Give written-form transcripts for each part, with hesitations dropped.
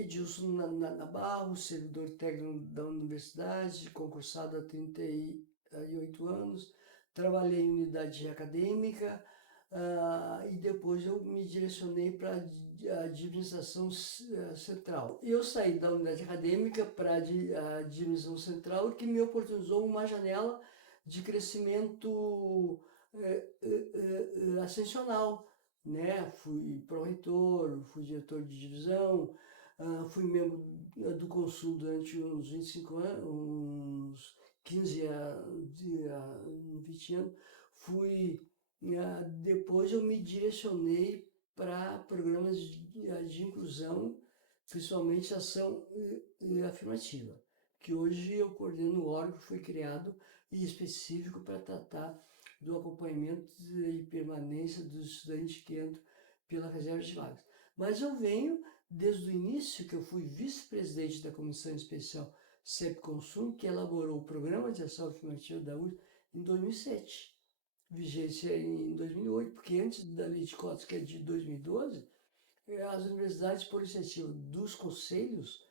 Edilson Nabarro, servidor técnico da universidade, concursado há 38 anos, trabalhei em unidade acadêmica, e depois eu me direcionei para a administração central. Eu saí da unidade acadêmica para a administração central, que me oportunizou uma janela de crescimento ascensional, né? Fui pró-reitor, fui diretor de divisão, fui membro do Consul durante uns 25 anos, uns 15 a 20 anos. Depois eu me direcionei para programas de inclusão, principalmente ação afirmativa, que hoje eu coordeno o órgão que foi criado e específico para tratar do acompanhamento e permanência dos estudantes que entram pela reserva de vagas. Mas eu venho desde o início, que eu fui vice-presidente da Comissão Especial CEP-Consum, que elaborou o Programa de Ação Afirmativa da URGS em 2007, vigência em 2008, porque antes da Lei de Cotas, que é de 2012, as universidades, por iniciativa dos conselhos,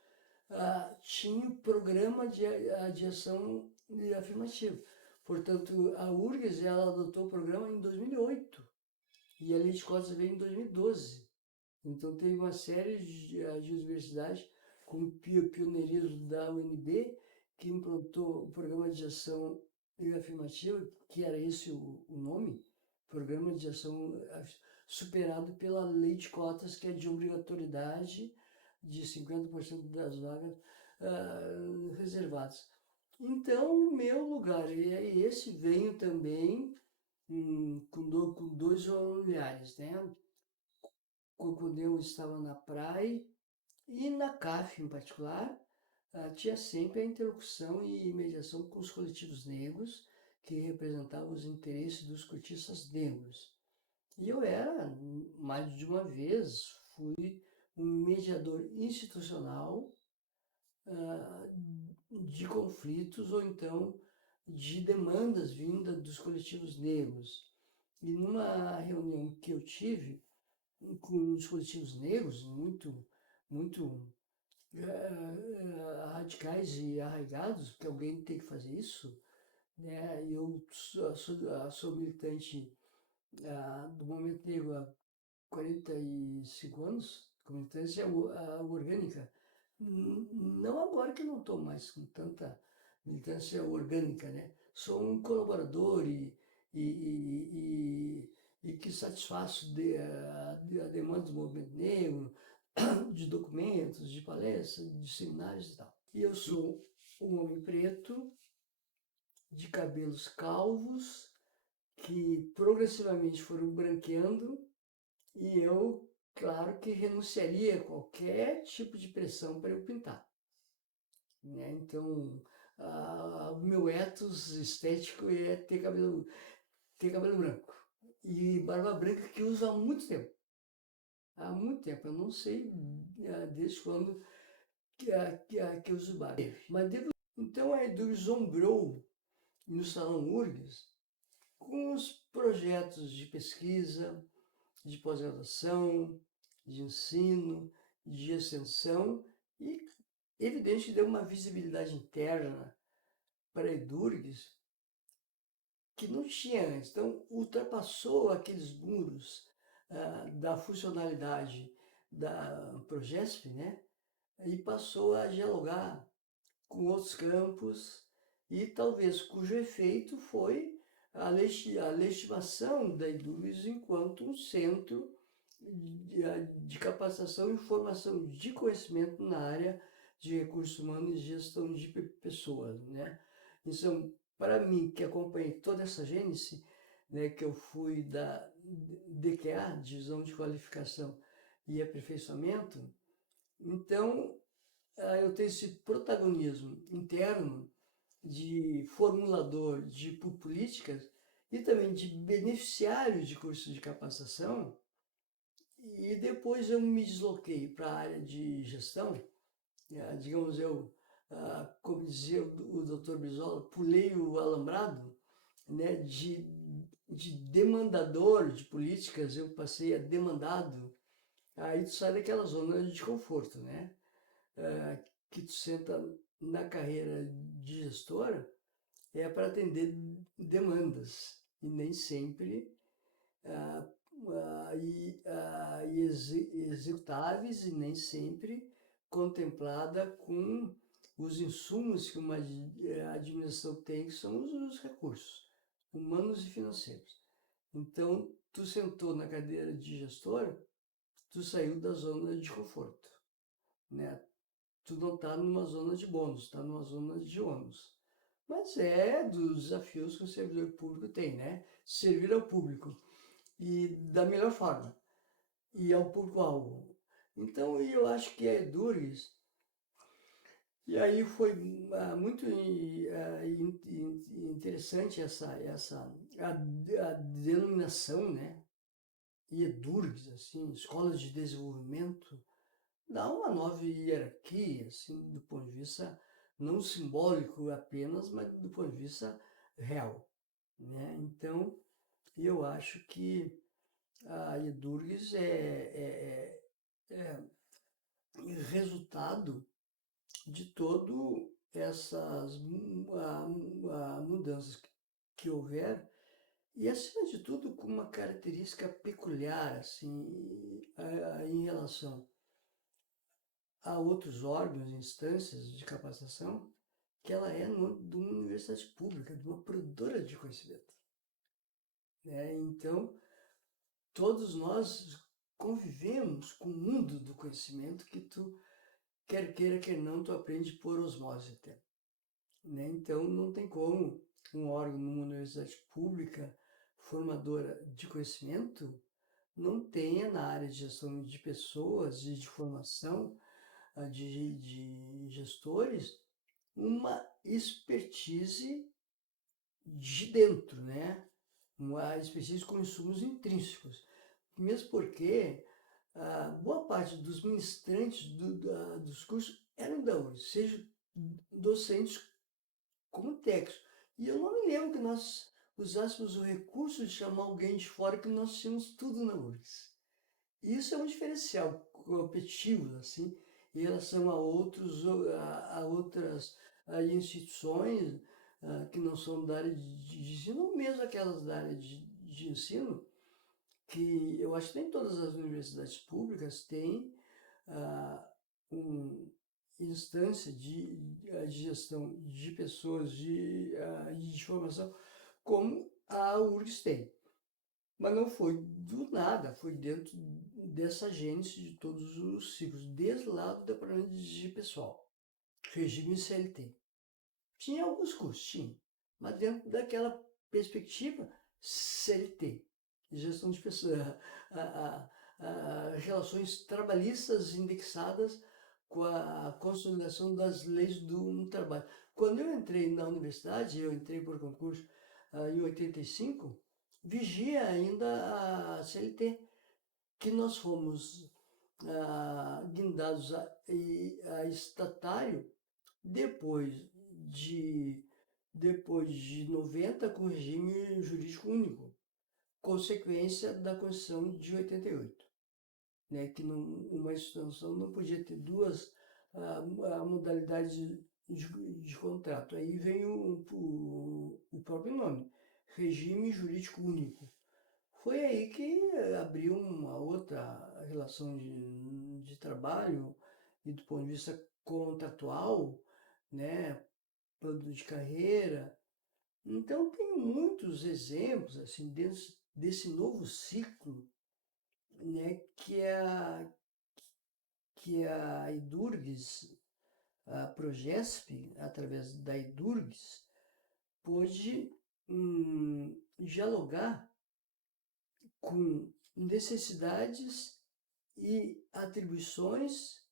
tinham programa de ação afirmativa. Portanto, a URGS ela adotou o programa em 2008 e a Lei de Cotas veio em 2012. Então, teve uma série de universidades, como pioneirismo da UNB, que implantou o programa de ação afirmativa, que era esse o nome, Programa de Ação superado pela Lei de Cotas, que é de obrigatoriedade de 50% das vagas reservadas. Então, o meu lugar é esse, venho também com dois olhares, né? Quando eu estava na praia e na CAF em particular, tinha sempre a interlocução e mediação com os coletivos negros, que representavam os interesses dos cotistas negros. E eu era, mais de uma vez, fui um mediador institucional de conflitos ou então de demandas vindas dos coletivos negros. E numa reunião que eu tive com os coletivos negros, muito radicais e arraigados, porque alguém tem que fazer isso, né? Eu sou militante do Movimento Negro há 45 anos, com militância orgânica. Não agora que eu não estou mais com tanta militância orgânica, né? Sou um colaborador e, e, e que satisfaço a demanda do movimento negro, de documentos, de palestras, de seminários e tal. E eu sou um homem preto, de cabelos calvos, que progressivamente foram branqueando, e eu, claro que renunciaria a qualquer tipo de pressão para eu pintar, né? Então, o meu ethos estético é ter cabelo branco e barba branca, que eu uso há muito tempo. Há muito tempo, eu não sei desde quando que eu uso barba. Mas então a Edu zombrou no Salão URGS com os projetos de pesquisa, de pós-graduação, de ensino, de extensão, e evidente que deu uma visibilidade interna para a Edurgs que não tinha antes. Então, ultrapassou aqueles muros da funcionalidade da Progesp, né? E passou a dialogar com outros campos e talvez cujo efeito foi a legitimação da Edurgs enquanto um centro de capacitação e formação de conhecimento na área de recursos humanos e gestão de pessoas, né? Então, para mim, que acompanhei toda essa gênese, né, que eu fui da DQA, Divisão de Qualificação e Aperfeiçoamento, então eu tenho esse protagonismo interno de formulador de políticas e também de beneficiário de cursos de capacitação. E depois eu me desloquei para a área de gestão, digamos como dizia o Dr. Brizola, pulei o alambrado, né, de demandador de políticas, eu passei a demandado. Aí tu sai daquela zona de conforto, né? que tu senta na carreira de gestora é para atender demandas e nem sempre ah, executáveis e nem sempre contemplada com os insumos que uma administração tem, que são os recursos humanos e financeiros. Então, tu sentou na cadeira de gestor, tu saiu da zona de conforto, né? Tu não está numa zona de bônus, está numa zona de ônus. Mas é dos desafios que o servidor público tem, né? Servir ao público e da melhor forma e ao público-alvo. Então, eu acho que a Edurgs, e aí foi muito interessante a denominação, né? E Edurgs, assim, escolas de desenvolvimento, dá uma nova hierarquia, assim, do ponto de vista não simbólico apenas, mas do ponto de vista real, né? Então, eu acho que a Edurgs é resultado de todo essas mudanças que houver e, acima de tudo, com uma característica peculiar, assim, em relação a outros órgãos e instâncias de capacitação, que ela é de uma universidade pública, de uma produtora de conhecimento, né? Então, todos nós convivemos com o mundo do conhecimento que tu, quer queira, quer não, tu aprende por osmose até, né? Então, não tem como um órgão numa universidade pública formadora de conhecimento não tenha na área de gestão de pessoas e de formação de gestores uma expertise de dentro, né? Uma expertise com insumos intrínsecos. Mesmo porque boa parte dos ministrantes dos cursos eram da URGS, seja docentes como técnicos. E eu não me lembro que nós usássemos o recurso de chamar alguém de fora, que nós tínhamos tudo na URGS. Isso é um diferencial competitivo, assim, em relação a outras instituições que não são da área de ensino, ou mesmo aquelas da área de ensino, que eu acho que nem todas as universidades públicas têm ah, uma instância de gestão de pessoas, de formação, como a URGS tem. Mas não foi do nada, foi dentro dessa gênese de todos os ciclos, desde lá do departamento de pessoal, regime CLT. Tinha alguns cursos, tinha, mas dentro daquela perspectiva CLT, gestão de pessoas, relações trabalhistas indexadas com a consolidação das leis do trabalho. Quando eu entrei na universidade, eu entrei por concurso em 85, vigia ainda a CLT, que nós fomos guindados a estatário depois de, depois de 90 com regime jurídico único, consequência da Constituição de 88, né, que uma instituição não podia ter duas modalidades de contrato. Aí vem o próprio nome, regime jurídico único. Foi aí que abriu uma outra relação de trabalho e do ponto de vista contratual, né, plano de carreira. Então tem muitos exemplos assim desse novo ciclo, né, que a Edurgs, a Progesp, através da Edurgs, pôde dialogar com necessidades e atribuições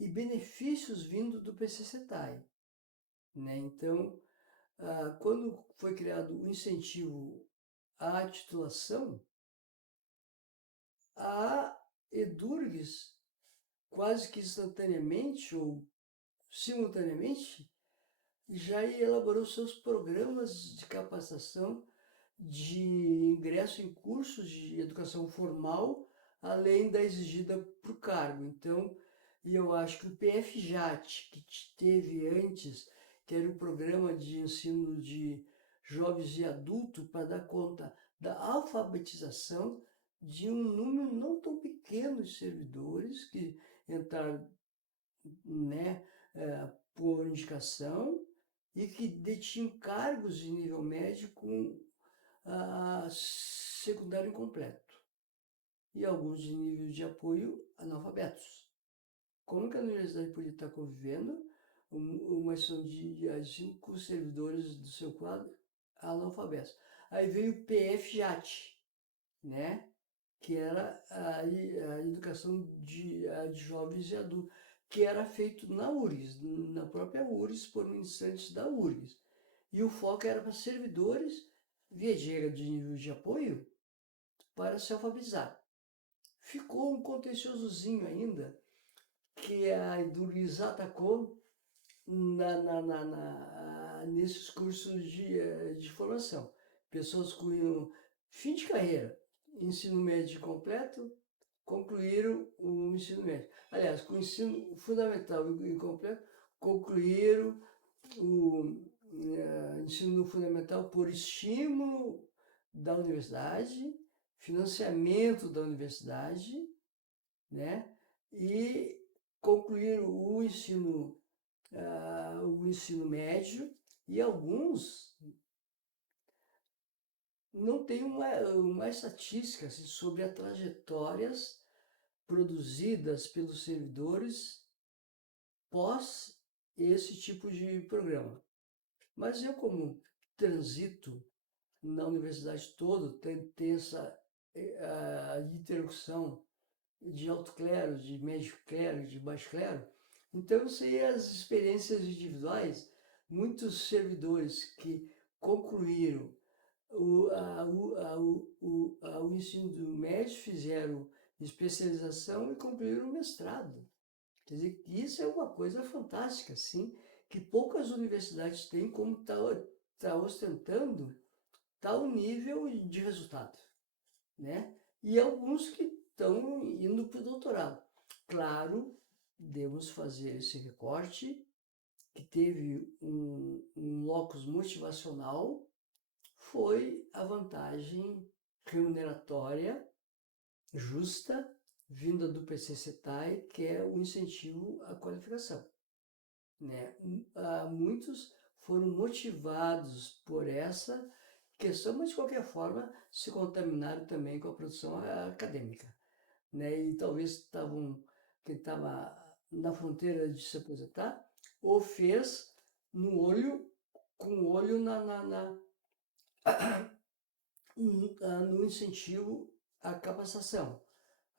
e benefícios vindo do PCCETAI, né? Então, quando foi criado o incentivo à titulação, a Edurgs, quase que instantaneamente ou simultaneamente, já elaborou seus programas de capacitação de ingresso em cursos de educação formal, além da exigida para o cargo. Então, E eu acho que o PFJAT, que teve antes, que era o Programa de Ensino de Jovens e Adultos, para dar conta da alfabetização de um número não tão pequeno de servidores que entraram, né, por indicação e que detinham cargos de nível médio com secundário incompleto e alguns de nível de apoio analfabetos. Como que a universidade podia estar convivendo uma ação de 5 servidores do seu quadro analfabetos? Aí veio o PFJAT, né? Que era a educação de jovens e adultos, que era feito na URGS, na própria URGS, por ministrantes da URGS. E o foco era para servidores, via de regra de nível de apoio, para se alfabetizar. Ficou um contenciosozinho ainda, que a Idurgues atacou nesses cursos de formação. Pessoas com fim de carreira, ensino médio completo, concluíram o ensino médio. Aliás, com o ensino fundamental e completo, concluíram o ensino fundamental por estímulo da universidade, financiamento da universidade, né? E concluir o ensino médio, e alguns não têm uma estatística assim, sobre as trajetórias produzidas pelos servidores pós esse tipo de programa. Mas eu, como transito na universidade toda, tem essa interrupção de alto clero, de médio clero, de baixo clero. Então eu sei as experiências individuais, muitos servidores que concluíram o ensino do médio, fizeram especialização e concluíram o mestrado. Quer dizer, que isso é uma coisa fantástica, sim, que poucas universidades têm como tá ostentando tal nível de resultado, né? E alguns que estão indo para o doutorado. Claro, devemos fazer esse recorte, que teve um locus motivacional, foi a vantagem remuneratória justa vinda do PCCETAI, que é o incentivo à qualificação, né? Muitos foram motivados por essa questão, mas de qualquer forma se contaminaram também com a produção acadêmica, né? E talvez quem estava na fronteira de se aposentar, ou fez com o olho no incentivo à capacitação,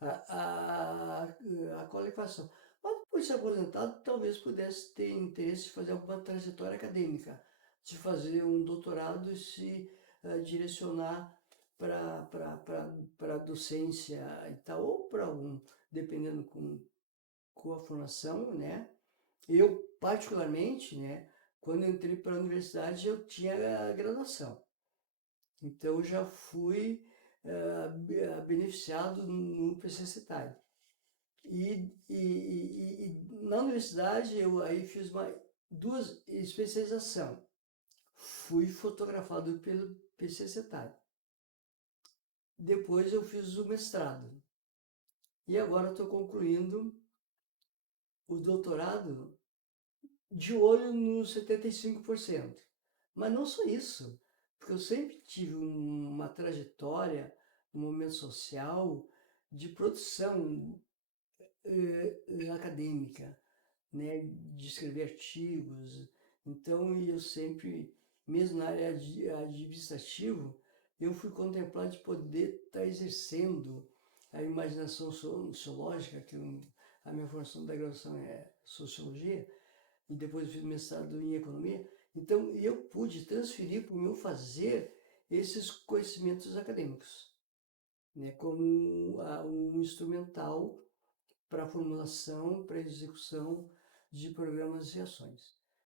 à qualificação. Mas depois de se aposentado, talvez pudesse ter interesse em fazer alguma trajetória acadêmica, de fazer um doutorado e se direcionar para a docência e tal, ou para algum, dependendo com a formação, né? Eu, particularmente, né, quando entrei para a universidade, eu tinha a graduação. Então, eu já fui beneficiado no PCCETAI. E na universidade, eu aí fiz duas especializações. Fui fotografado pelo PCCETAI. Depois eu fiz o mestrado. E agora estou concluindo o doutorado de olho nos 75%. Mas não só isso, porque eu sempre tive uma trajetória no momento social de produção acadêmica, né, de escrever artigos. Então eu sempre, mesmo na área administrativa, eu fui contemplado de poder estar exercendo a imaginação sociológica, a minha formação da graduação é sociologia, e depois eu fiz mestrado em economia. Então eu pude transferir para o meu fazer esses conhecimentos acadêmicos, né, como um instrumental para a formulação, para a execução de programas e ações.